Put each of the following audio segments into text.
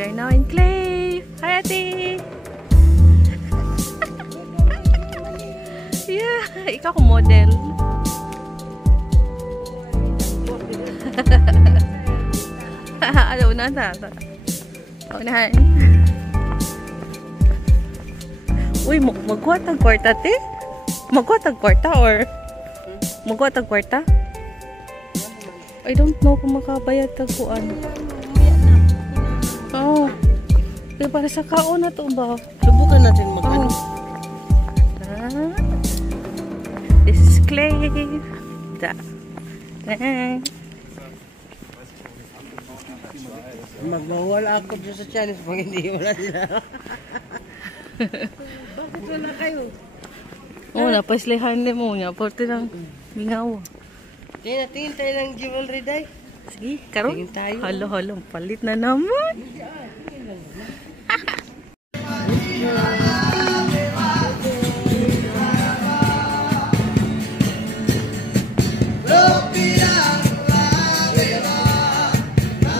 We are now in Clay. Hi, Ate! Yeah, ikaw ko model. Ano, unahan na. Unahan. Uy, magkuha tag kwarta, te? Magkuha tag kwarta or? Magkuha tag kwarta? I don't know kung makabayad tag kuan. Oo. Pero para sa kaon na to ba? Subukan natin mag-ano. This is Clay. Magmawala ako dyan sa Chinese pag hindi wala sila. Bakit wala kayo? Oo, napaslihan din mo niya. Porto lang mingaw. Tingin tayo ng jewelry day. Sige, karon. Tingin tayo. Halo-halo, palit na naman.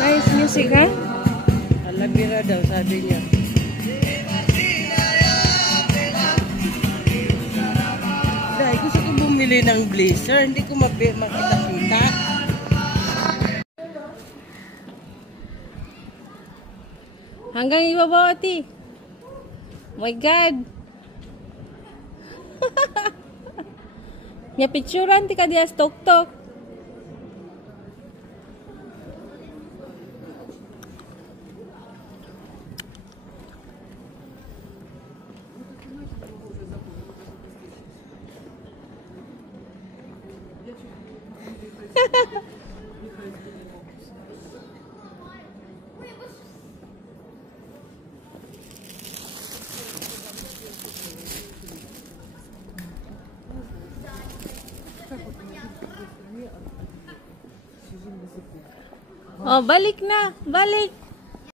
Nice music, ha? Alabira daw, sabi niya. Dahil gusto ko bumili ng blazer, hindi ko makita-kita. Hanggang ibabaw, ati. Oh my God. Nya picturean ti ka diya tok-tok. Oh, balik na. Balik.